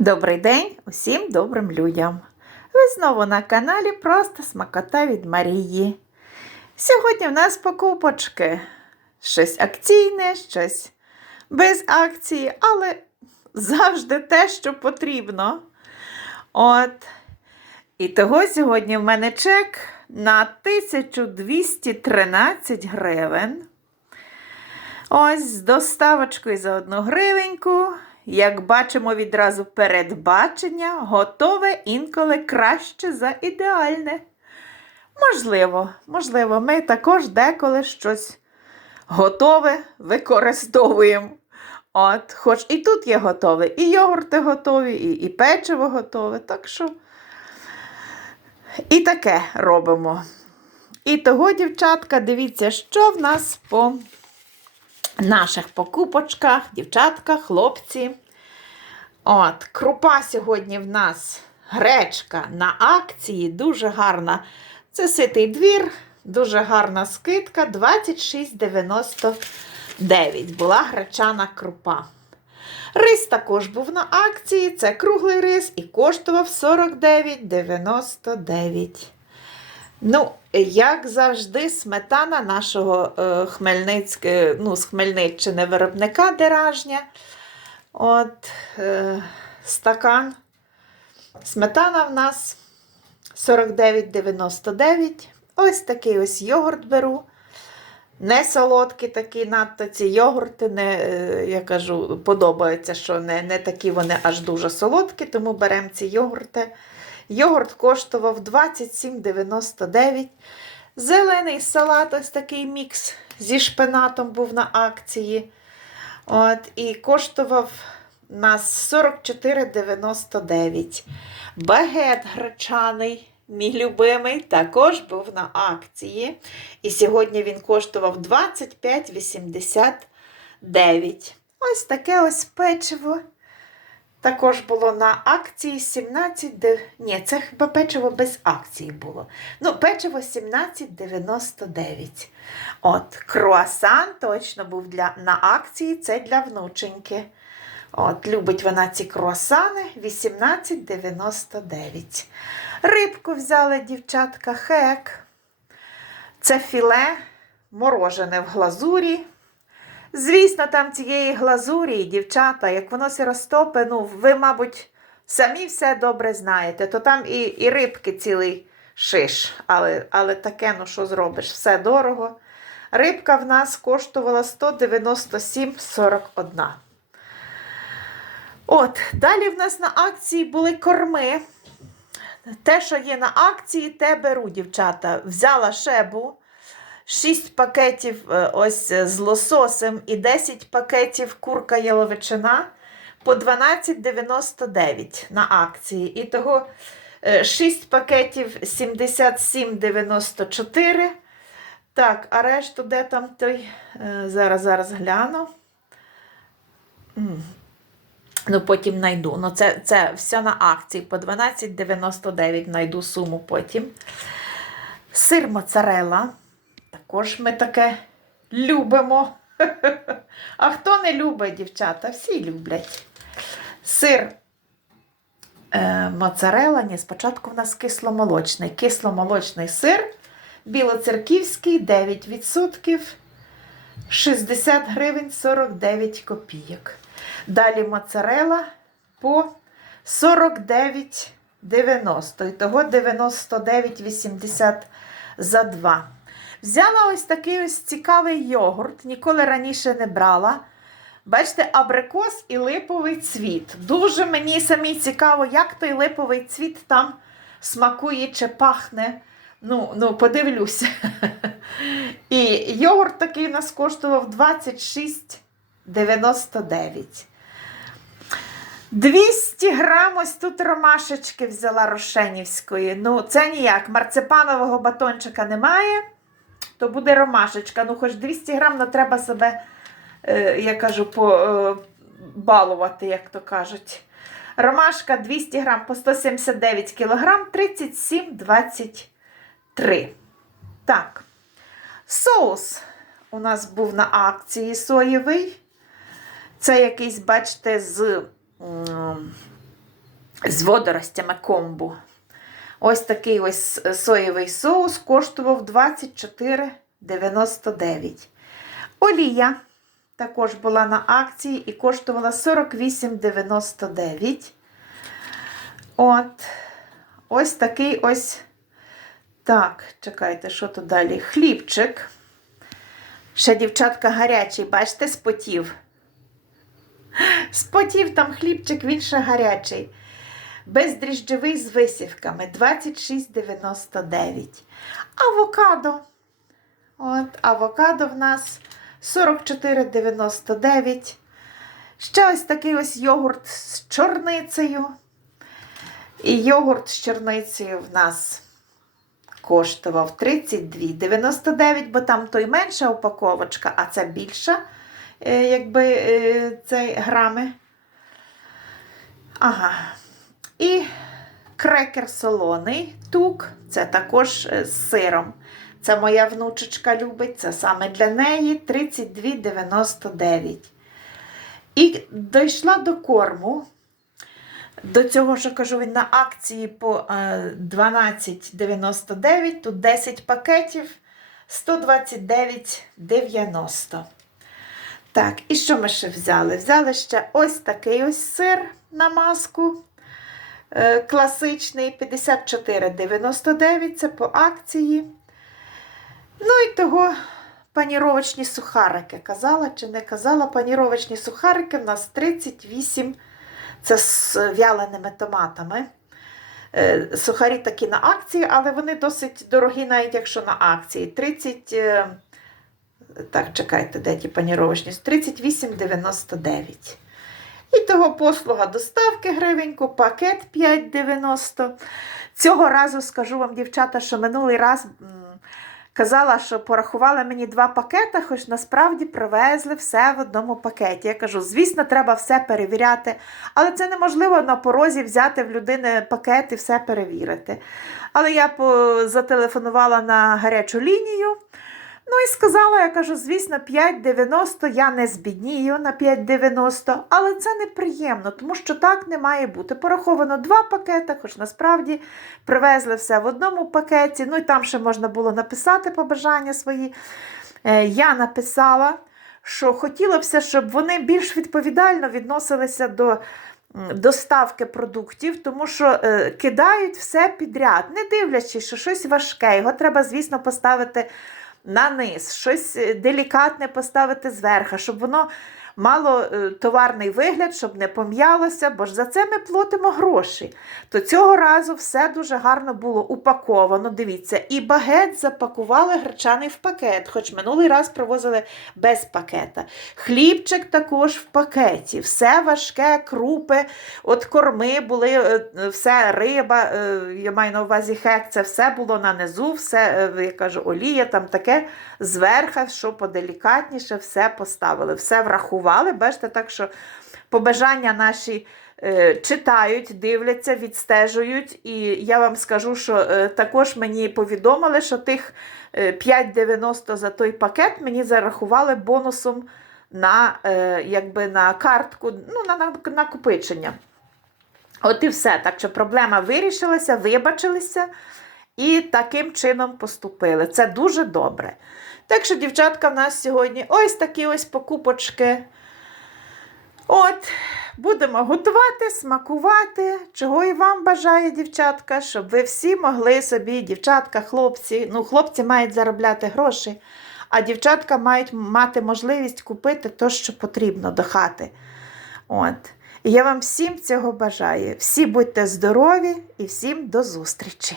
Добрий день усім добрим людям! Ви знову на каналі Просто Смакота від Марії. Сьогодні в нас покупочки. Щось акційне, щось без акції, але завжди те, що потрібно. От. І того сьогодні в мене чек на 1213 гривень. Ось з доставочкою за одну гривеньку. Як бачимо відразу передбачення, готове інколи краще за ідеальне. Можливо, можливо, ми також деколи щось готове використовуємо. От, хоч і тут є готове, і йогурти готові, і, і печиво готове. Так що і таке робимо. І того, дівчатка, дивіться, що в нас по наших покупочках, дівчатка, хлопці. От, крупа сьогодні в нас гречка на акції, дуже гарна. Це ситий двір, дуже гарна скидка 26,99 була гречана крупа. Рис також був на акції, це круглий рис і коштував 49,99. Ну, як завжди, сметана нашого е, Хмельницьке, ну, з Хмельниччини виробника деражня. От е, стакан. Сметана в нас 49,99. Ось такий ось йогурт беру. Не солодкі такі надто ці йогурти, не, е, я кажу, подобається, що не, не такі вони аж дуже солодкі, тому беремо ці йогурти. Йогурт коштував 27,99. Зелений салат, ось такий мікс зі шпинатом був на акції. От, І коштував нас 44,99. Багет гречаний, мій любимий, також був на акції. І сьогодні він коштував 25,89. Ось таке ось печиво. Також було на акції 17. де- Ні, це хіба печиво без акції було. Ну, печиво 17,99. От, круасан точно був для, на акції, це для внученьки. От, любить вона ці круасани 18,99. Рибку взяли дівчатка хек. Це філе морожене в глазурі. Звісно, там цієї глазурі, дівчата, як воно се розтопе, ну, ви, мабуть, самі все добре знаєте, то там і, і рибки цілий шиш. Але, але таке, ну що зробиш, все дорого. Рибка в нас коштувала 197,41. От, далі в нас на акції були корми. Те, що є на акції, те беру, дівчата. Взяла шебу. 6 пакетів е, ось е, з лососем і 10 пакетів курка яловичина по 12,99 на акції. І того 6 пакетів 77,94. Так, а решту де там той? Е, Зараз, зараз гляну. Ну, потім знайду. Ну, це, це все на акції по 12,99 знайду суму потім. Сир моцарелла. Також ми таке любимо. А хто не любить, дівчата? Всі люблять. Сир е, моцарела, ні, спочатку в нас кисломолочний. Кисломолочний сир, білоцерківський 9%, 60 гривень 49 копійок. Далі моцарела по 49,90. І того 99,80 за 2. Взяла ось такий ось цікавий йогурт, ніколи раніше не брала. Бачите, абрикос і липовий цвіт. Дуже мені самі цікаво, як той липовий цвіт там смакує чи пахне. Ну, ну подивлюся. І йогурт такий у нас коштував 26,99. 200 грам ось тут ромашечки взяла рошенівської. Ну, це ніяк. Марципанового батончика немає то буде ромашечка. Ну, хоч 200 грам, але треба себе, е, я кажу, по, е, як то кажуть. Ромашка 200 грам по 179 кілограм, 37,23. Так. Соус у нас був на акції соєвий. Це якийсь, бачите, з з водоростями комбу. Ось такий ось соєвий соус коштував 24,99. Олія також була на акції і коштувала 48,99. От. Ось такий ось. Так, чекайте, що тут далі? Хлібчик. Ще дівчатка гарячий, бачите, спотів. Спотів там хлібчик, він ще гарячий. Бездріжджовий з висівками 26,99. Авокадо. От, авокадо в нас 44,99. Ще ось такий ось йогурт з чорницею. І йогурт з чорницею в нас коштував 32,99, бо там той менша упаковочка, а це більша, е, якби е, цей грами. Ага. І крекер солоний тук, це також е, з сиром. Це моя внучечка любить, це саме для неї 32,99. І дійшла до корму. До цього, що кажу, він на акції по е, 12,99, тут 10 пакетів 129,90. Так, і що ми ще взяли? Взяли ще ось такий ось сир на маску. Е, Класичний 54,99, це по акції. Ну і того паніровочні сухарики. Казала чи не казала, паніровочні сухарики в нас 38 це з вяленими томатами. Е, Сухарі такі на акції, але вони досить дорогі, навіть якщо на акції. 30, е, так, чекайте, де ті паніровочні? 38,99. І того послуга доставки гривеньку, пакет 5,90. Цього разу скажу вам, дівчата, що минулий раз казала, що порахували мені два пакети, хоч насправді привезли все в одному пакеті. Я кажу, звісно, треба все перевіряти, але це неможливо на порозі взяти в людини пакет і все перевірити. Але я зателефонувала на гарячу лінію. Ну і сказала, я кажу, звісно, 5,90 я не збіднію на 5,90, але це неприємно, тому що так не має бути. Пораховано два пакети, хоч насправді привезли все в одному пакеті. Ну і там ще можна було написати побажання свої. Е, Я написала, що хотілося б, щоб вони більш відповідально відносилися до доставки продуктів, тому що е, кидають все підряд, не дивлячись, що щось важке. Його треба, звісно, поставити на низ, щось е, делікатне поставити зверху, щоб воно мало е, товарний вигляд, щоб не пом'ялося, бо ж за це ми платимо гроші. То цього разу все дуже гарно було упаковано. Дивіться, і багет запакували гречаний в пакет, хоч минулий раз привозили без пакета. Хлібчик також в пакеті, все важке, крупи, от корми були, е, е, все риба, я маю на увазі хек, це все було на низу, все, я кажу, олія, там таке зверху, що поделікатніше, все поставили, все врахували. Бачите, так що побажання наші. е, Читають, дивляться, відстежують, і я вам скажу, що е, також мені повідомили, що тих е, 5,90 за той пакет мені зарахували бонусом на, е, якби на картку, ну, на, на накопичення. От і все. Так що проблема вирішилася, вибачилися і таким чином поступили. Це дуже добре. Так що, дівчатка, в нас сьогодні ось такі ось покупочки. От, будемо готувати, смакувати, чого і вам бажаю, дівчатка, щоб ви всі могли собі, дівчатка, хлопці, ну, хлопці мають заробляти гроші, а дівчатка мають мати можливість купити те, що потрібно до хати. От. І я вам всім цього бажаю. Всі будьте здорові і всім до зустрічі!